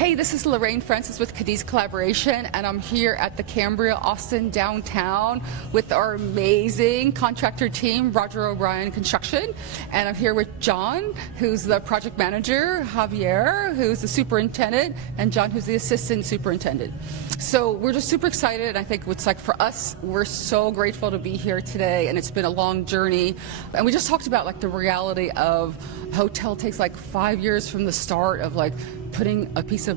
Hey, this is Lorraine Francis with Cadiz Collaboration, and I'm here at the Cambria, Austin downtown with our amazing contractor team, Roger O'Brien Construction. And I'm here with John, who's the project manager, Javier, who's the superintendent, and John, who's the assistant superintendent. So we're just super excited, and I think it's like for us, we're so grateful to be here today, and it's been a long journey. And we just talked about like the reality of a hotel takes like 5 years from the start of like putting a piece of,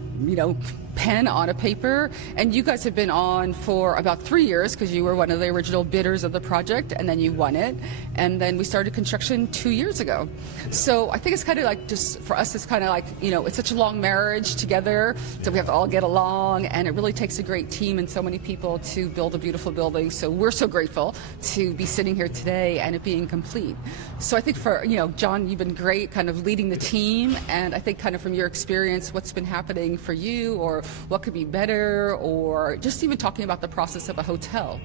pen on a paper, and you guys have been on for about 3 years because you were one of the original bidders of the project, and then you won it, and then we started construction 2 years ago. So I think it's kind of like, just for us, it's kind of like, it's such a long marriage together, so we have to all get along, and it really takes a great team and so many people to build a beautiful building. So we're so grateful to be sitting here today and it being complete. So I think for, John, you've been great kind of leading the team, and I think kind of from your experience, what's been happening for you, or what could be better, or just even talking about the process of a hotel.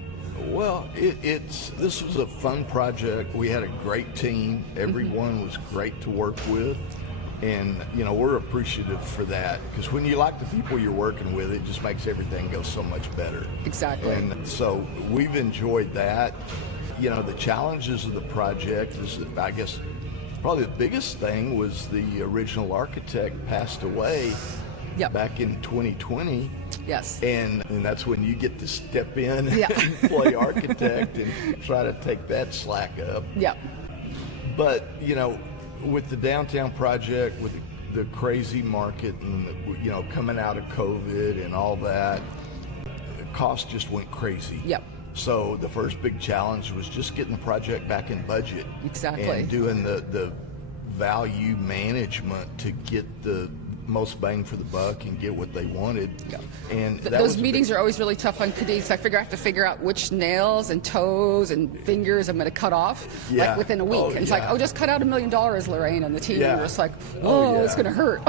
Well, this was a fun project. We had a great team. Everyone was great to work with, and we're appreciative for that, because when you like the people you're working with, it just makes everything go so much better. Exactly. And so we've enjoyed that. The challenges of the project is, I guess, probably the biggest thing was the original architect passed away. Yep. Back in 2020. Yes. And that's when you get to step in and play architect and try to take that slack up. Yeah. But, with the downtown project, with the crazy market and, coming out of COVID and all that, the cost just went crazy. Yep. So the first big challenge was just getting the project back in budget. Exactly. And doing the value management to get the most bang for the buck and get what they wanted. Yeah. And those meetings are always really tough on Cadiz. I have to figure out which nails and toes and fingers I'm going to cut off like within a week. And it's like, just cut out $1 million, Lorraine, and the team. And we're just like, whoa, it's going to hurt.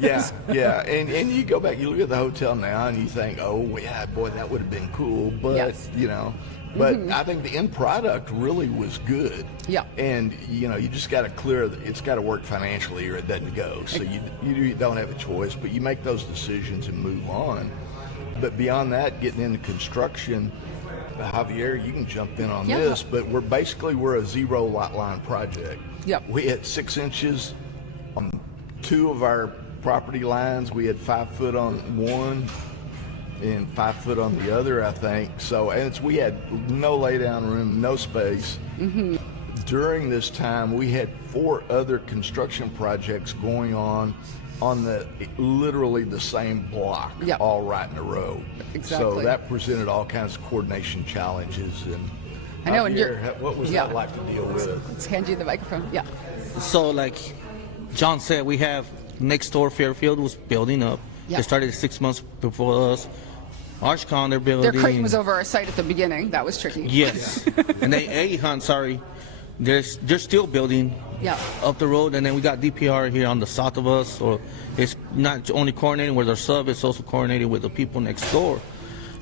Yeah. And you go back, you look at the hotel now, and you think, boy, that would have been cool. But But I think the end product really was good. Yeah. And you just got to clear. It's got to work financially, or it doesn't go. So you don't have a choice, but you make those decisions and move on. But beyond that, getting into construction, Javier, you can jump in on this. But we're a 0 lot line project. Yep. We had 6 inches on 2 of our property lines. We had 5 foot on one and 5 foot on the other, I think. So, and we had no lay down room, no space. Mm-hmm. During this time, we had 4 other construction projects going on literally the same block, all right in a row. Exactly. So that presented all kinds of coordination challenges. And I know. what was that like to deal with? Let's hand you the microphone. Yeah. So, like John said, we have next door Fairfield was building up. Yeah. They started 6 months before us. Archcon, they're building. Their crane was over our site at the beginning. That was tricky. Yes. And they're still building up the road. And then we got DPR here on the south of us. So it's not only coordinating with our sub, it's also coordinating with the people next door.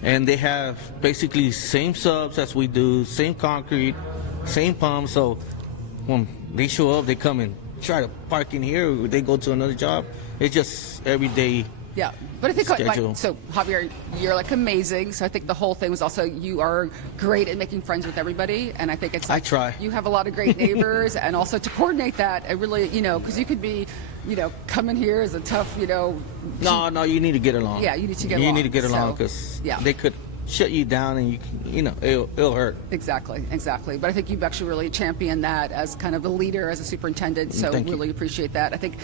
And they have basically same subs as we do, same concrete, same pump. So when they show up, they come and try to park in here, or they go to another job. It's just every day. Yeah, but I think so Javier, you're like amazing. So I think the whole thing was also you are great at making friends with everybody, and I think it's like, I try. You have a lot of great neighbors, and also to coordinate that, it really, because you could be, coming here as a tough, No, you need to get along. Yeah, you need to get along. You need to get along because they could shut you down, and it'll hurt. Exactly. But I think you've actually really championed that as kind of a leader, as a superintendent. So really appreciate that. I think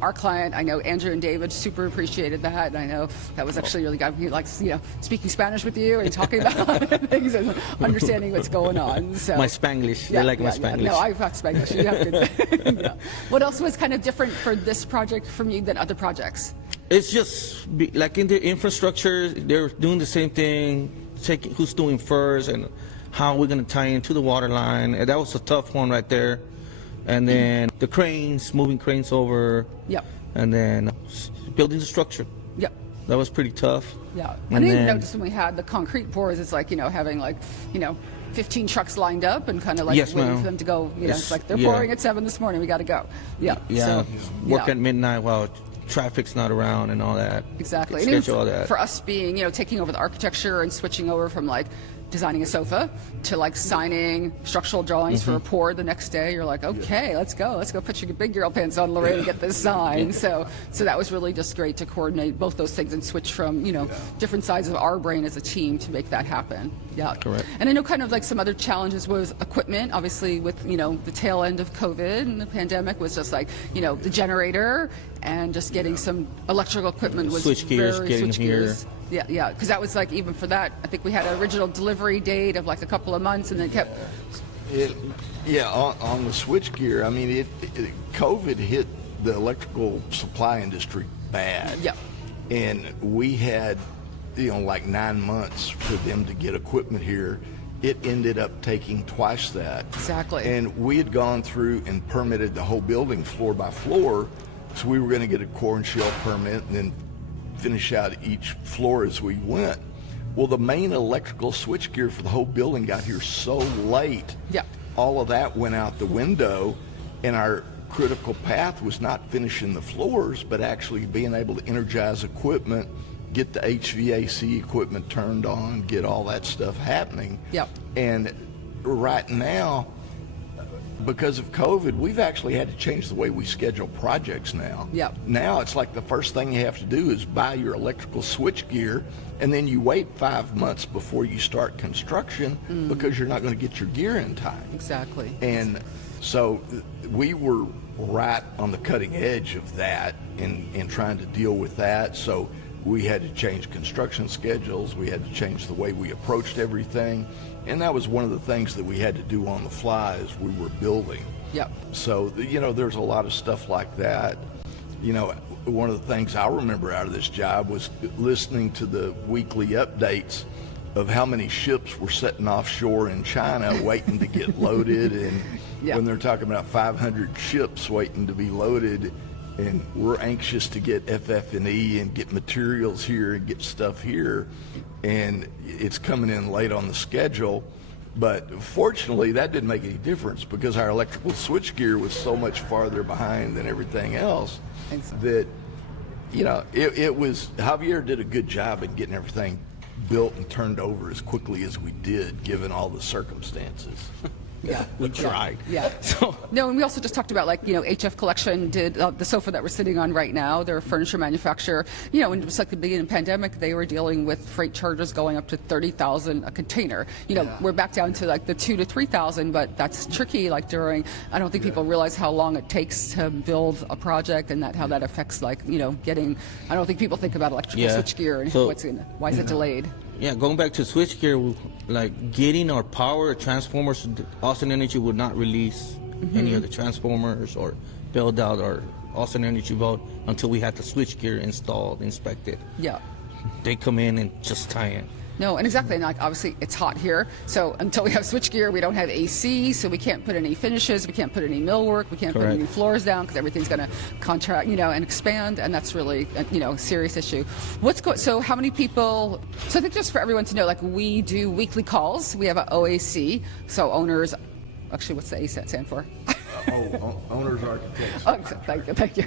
our client, I know Andrew and David super appreciated that, and I know that was actually really good. He likes speaking Spanish with you and talking about things and understanding what's going on. So my Spanglish, they like my Spanglish. No, I've got Spanglish. You have to. What else was kind of different for this project from you than other projects? It's just like in the infrastructure, they're doing the same thing, checking who's doing first and how we're going to tie into the water line. And that was a tough one right there. And then the cranes, moving cranes over. Yep. And then building the structure. Yep. That was pretty tough. Yeah. And I didn't notice when we had the concrete pours, it's like, having 15 trucks lined up and kind of like waiting for them to go. It's like they're pouring at 7 this morning. We got to go. Yeah. Yeah. Work at midnight while traffic's not around and all that. Exactly. Schedule And even all that. for us being, taking over the architecture and switching over from like designing a sofa to like signing structural drawings for a pour the next day, you're like, okay, let's go put your big girl pants on, Lorraine, and get this signed. So that was really just great to coordinate both those things and switch from, different sides of our brain as a team to make that happen. Yeah. Correct. And I know kind of like some other challenges was equipment, obviously with, the tail end of COVID and the pandemic was just like, the generator and just getting some electrical equipment was Switch gears, very getting switch here. gears. Yeah, because that was like, even for that, I think we had an original delivery date of like a couple of months and then kept... On the switchgear, I mean, COVID hit the electrical supply industry bad. Yeah. And we had, like 9 months for them to get equipment here. It ended up taking twice that. Exactly. And we had gone through and permitted the whole building floor by floor, so we were going to get a core and shell permit and then finish out each floor as we went. Well, the main electrical switchgear for the whole building got here so late. Yeah. All of that went out the window, and our critical path was not finishing the floors, but actually being able to energize equipment, get the HVAC equipment turned on, get all that stuff happening. Yep. And right now, because of COVID, we've actually had to change the way we schedule projects now. Yep. Now it's like the first thing you have to do is buy your electrical switch gear, and then you wait 5 months before you start construction because you're not going to get your gear in time. Exactly. And so we were right on the cutting edge of that in trying to deal with that. So we had to change construction schedules. We had to change the way we approached everything. And that was one of the things that we had to do on the fly as we were building. Yep. So, there's a lot of stuff like that. One of the things I remember out of this job was listening to the weekly updates of how many ships were sitting offshore in China waiting to get loaded. And when they're talking about 500 ships waiting to be loaded, and we're anxious to get FF&E and get materials here and get stuff here, and it's coming in late on the schedule. But fortunately, that didn't make any difference because our electrical switchgear was so much farther behind than everything else that, it was, Javier did a good job in getting everything built and turned over as quickly as we did, given all the circumstances. Yeah, we tried. Yeah. So no, and we also just talked about HF Collection did the sofa that we're sitting on right now. They're a furniture manufacturer. And just like the beginning of the pandemic, they were dealing with freight charges going up to $30,000 a container. We're back down to like the $2,000 to $3,000, but that's tricky. Like I don't think people realize how long it takes to build a project and how that affects getting. I don't think people think about electrical switchgear and why is it delayed. Yeah, going back to switchgear, like getting our power transformers, Austin Energy would not release any of the transformers or build out our Austin Energy vault until we had the switchgear installed, inspected. Yeah. They come in and just tie in. No, and exactly, and obviously it's hot here, so until we have switchgear, we don't have AC, so we can't put any finishes, we can't put any millwork, we can't put any floors down because everything's going to contract, and expand, and that's really, a serious issue. So how many people? So I think just for everyone to know, we do weekly calls. We have an OAC, so owners. Actually, what's the A stand for? Owners Architects. Oh, thank you.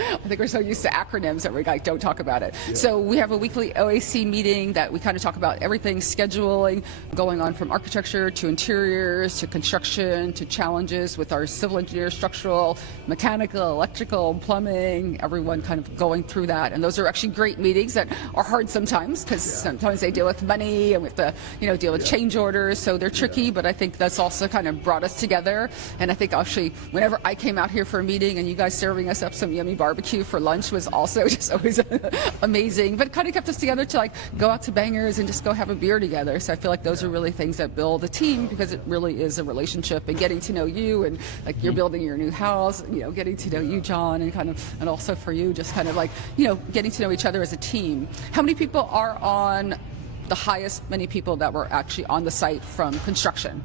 I think we're so used to acronyms that we don't talk about it. Yeah. So we have a weekly OAC meeting that we kind of talk about everything, scheduling, going on from architecture to interiors to construction to challenges with our civil engineers, structural, mechanical, electrical, plumbing, everyone kind of going through that. And those are actually great meetings that are hard sometimes because sometimes they deal with money and we have to, deal with change orders. So they're tricky, but I think that's also kind of brought us together. And I think actually whenever I came out here for a meeting and you guys serving us up some yummy barbecue for lunch was also just always amazing, but kind of kept us together to go out to Bangers and just go have a beer together. So I feel like those are really things that build a team because it really is a relationship and getting to know you and you're building your new house, getting to know you, John, and also for you, just kind of getting to know each other as a team. How many people are on the highest many people that were actually on the site from construction?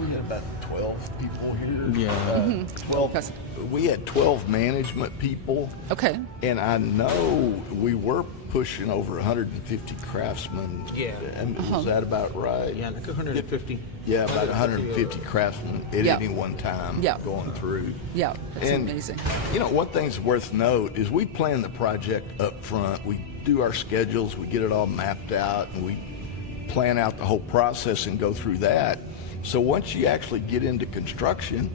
We had about 12 people here. Yeah. 12. We had 12 management people. Okay. And I know we were pushing over 150 craftsmen. Yeah. And was that about right? Yeah, like 150. Yeah, about 150 craftsmen at any one time going through. Yeah, that's and, amazing. You know, one thing's worth note is we plan the project up front. We do our schedules, we get it all mapped out, and we plan out the whole process and go through that. So once you actually get into construction,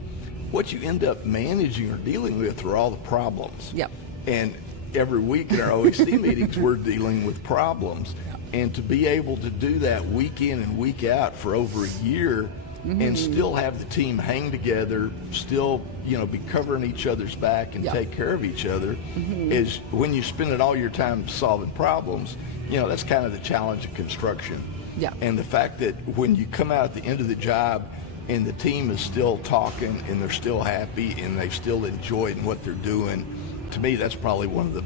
what you end up managing or dealing with are all the problems. Yep. And every week in our OEC meetings, we're dealing with problems. And to be able to do that week in and week out for over a year and still have the team hang together, still, you know, be covering each other's back and take care of each other, is when you spend it all your time solving problems, you know, that's kind of the challenge of construction. Yeah. And the fact that when you come out at the end of the job and the team is still talking and they're still happy and they've still enjoyed what they're doing, to me, that's probably one of the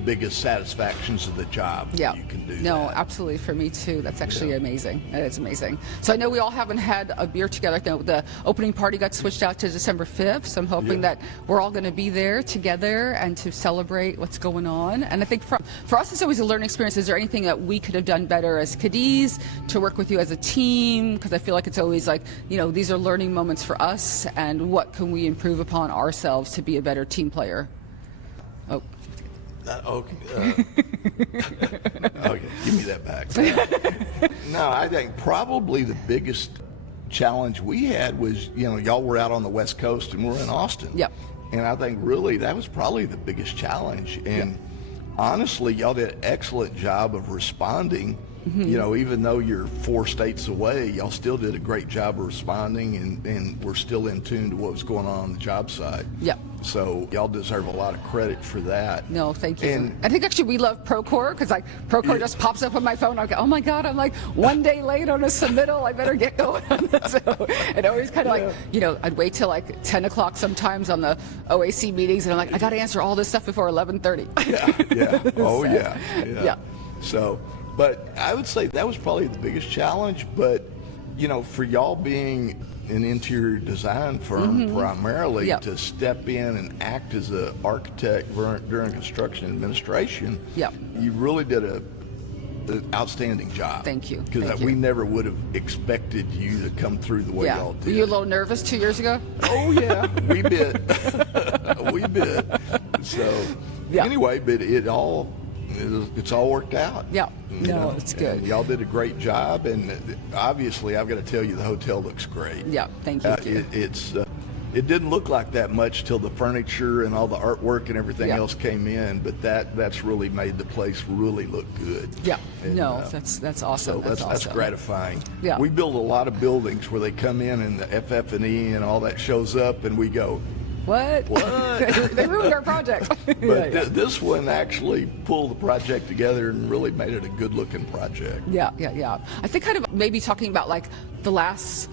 biggest satisfactions of the job. Yeah. You can do No, that. absolutely. For me too. That's actually amazing. It's amazing. So I know we all haven't had a beer together. I know the opening party got switched out to December 5th. So I'm hoping that we're all going to be there together and to celebrate what's going on. And I think for us, it's always a learning experience. Is there anything that we could have done better as Cadiz to work with you as a team? Because I feel like it's always like, you know, these are learning moments for us, and what can we improve upon ourselves to be a better team player? Oh. Okay, give me that back. No, I think probably the biggest challenge we had was, you know, y'all were out on the West Coast and we're in Austin. Yep. And I think really that was probably the biggest challenge. And honestly, y'all did an excellent job of responding. You know, even though you're 4 states away, y'all still did a great job of responding, and we're still in tune to what was going on the job site. Yep. So y'all deserve a lot of credit for that. No, thank you. And I think actually we love Procore, because like Procore just pops up on my phone. I go, oh my God, I'm like 1 day late on a submittal. I better get going on this. So it always kind of like, you know, I'd wait till like 10 o'clock sometimes on the OAC meetings, and I'm like, I got to answer all this stuff before 11:30. Yeah. Oh, So, yeah. So, but I would say that was probably the biggest challenge. But, you know, for y'all being an interior design firm primarily, to step in and act as an architect during construction administration, you really did an outstanding job. Thank you. Because we never would have expected you to come through the way y'all did. Were you a little nervous 2 years ago? Oh, yeah. We bit. We bit. So, anyway, but it's all worked out. Yeah. You No, know? it's good. And y'all did a great job, and obviously, I've got to tell you, the hotel looks great. Yeah, thank you. It didn't look like that much till the furniture and all the artwork and everything else came in, but that's really made the place really look good. Yeah. And, that's awesome. So that's awesome. gratifying. Yeah. We build a lot of buildings where they come in and the FF&E and all that shows up, and we go, What? They ruined our project. But this one actually pulled the project together and really made it a good-looking project. Yeah. I think kind of maybe talking about like the last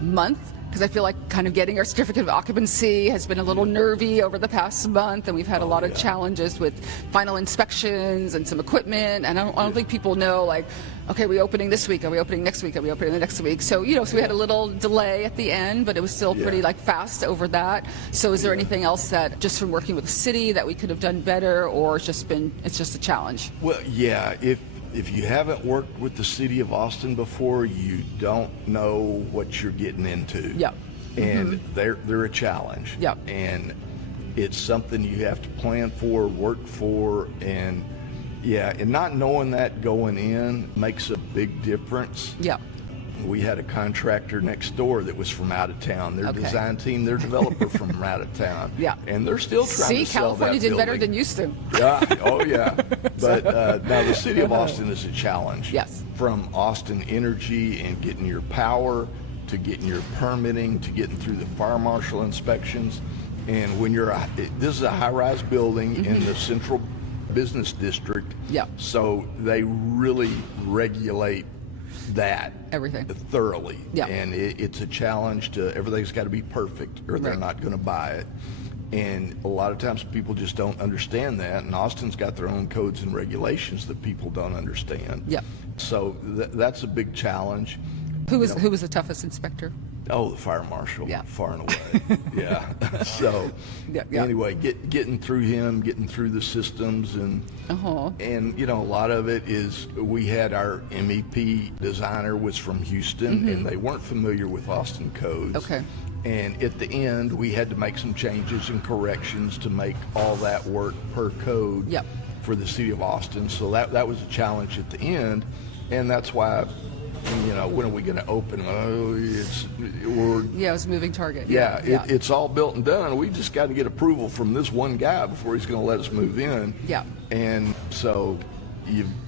month, because I feel like kind of getting our certificate of occupancy has been a little nervy over the past month, and we've had a lot of challenges with final inspections and some equipment, and I don't think people know, like, okay, are we opening this week? Are we opening next week? Are we opening the next week? So, you know, so we had a little delay at the end, but it was still pretty like fast over that. So is there anything else that just from working with the city that we could have done better, or it's just a challenge? Well, yeah, if you haven't worked with the city of Austin before, you don't know what you're getting into. Yeah. And they're a challenge. Yeah. And it's something you have to plan for, work for, and and not knowing that going in makes a big difference. Yeah. We had a contractor next door that was from out of town. Their design team, their developer from out of town. Yeah. And they're still trying to sell that California did better building. than used to. Yeah. Oh, yeah. But now the city of Austin is a challenge. Yes. From Austin Energy and getting your power to getting your permitting to getting through the fire marshal inspections. And when this is a high-rise building in the central business district. Yeah. So they really regulate that Everything. thoroughly. Yeah. And it's a challenge to everything's got to be perfect or they're not going to buy it. And a lot of times people just don't understand that, and Austin's got their own codes and regulations that people don't understand. Yeah. So that's a big challenge. Who was the toughest inspector? Oh, the fire marshal, Yeah. far and away. Yeah. So Yeah. anyway, getting through him, getting through the systems, and you know, a lot of it is we had our MEP designer was from Houston, and they weren't familiar with Austin codes. Okay. And at the end, we had to make some changes and corrections to make all that work per code Yep. for the city of Austin. So that was a challenge at the end, and that's why, you know, when are we going to open? Yeah, it was a moving target. Yeah, it's all built and done. We just got to get approval from this one guy before he's going to let us move in. Yeah. And so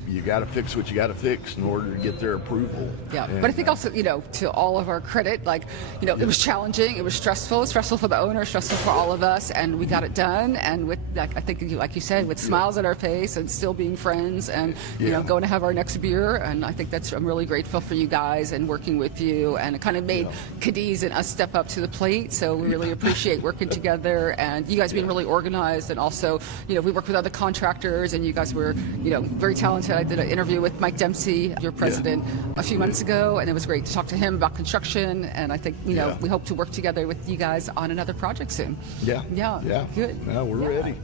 you got to fix what you got to fix in order to get their approval. Yeah, And, but I think also, you know, to all of our credit, like, you know, it was challenging, it was stressful for the owner, stressful for all of us, and we got it done. And with, like, I think, like you said, with smiles on our face and still being friends, and you know, going to have our next beer. And I think I'm really grateful for you guys and working with you, and it kind of made Cadiz and us step up to the plate. So we really appreciate working together, and you guys being really organized, and also, you know, we work with other contractors, and you guys were, you know, very talented. I did an interview with Mike Dempsey, your president, a few months ago, and it was great to talk to him about construction. And I think, you know, we hope to work together with you guys on another project soon. Yeah. Good. No, we're ready.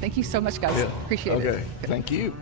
Thank you so much, guys. Appreciate it. Okay. Thank you.